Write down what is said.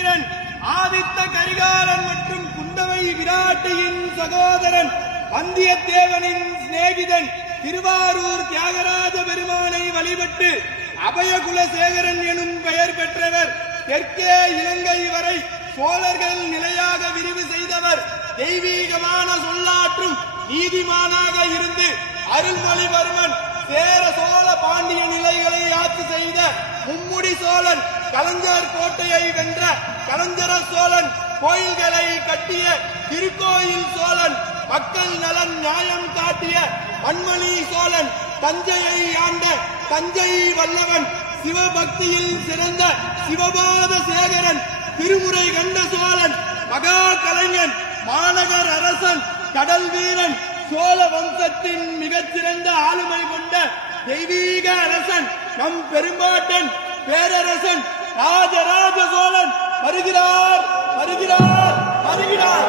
புத்திரன், ஆதித்த கரிகாலன் மற்றும் குந்தவை விராட்டியின் சகோதரன், வந்தியத்தேவனின் சிநேகிதன், திருவாரூர் தியாகராஜ பெருமானை வழிபட்டு அபயகுலசேகரன் எனும் பெயர் பெற்றவர். தெற்கே இலங்கை வரை சோழர்கள் நிலையாக விரிவு செய்தவர். தெய்வீகமான சொல்லாற்றும் நீதிமானாக இருந்து அருள்மொழிவர்மன் சேர சோழ பாண்டிய நிலைகளை ஆட்சி செய்த மும்முடி சோழன், கலைஞர் கோட்டையை வென்ற கலைஞர சோழன், கோயில்களை கட்டிய திருக்கோயில் சோழன், மக்கள் நலன் நியாயம் காட்டிய மண்மணி சோழன், தஞ்சையை ஆண்ட தஞ்சை வல்லவன், சிவபக்தியில் சிறந்த சிவபாத சேகரன், திருமுறை கண்ட சோழன், மகா கலைஞன், மாநகர் அரசன், கடல் வீரன், சோழ வம்சத்தின் மிகச்சிறந்த ஆளுமை கொண்ட தெய்வீக அரசன், நம் பெரும்பாட்டன் பேரரசன் ராஜராஜ சோழன் வருகிறார் வருகிறார் வருகிறார்.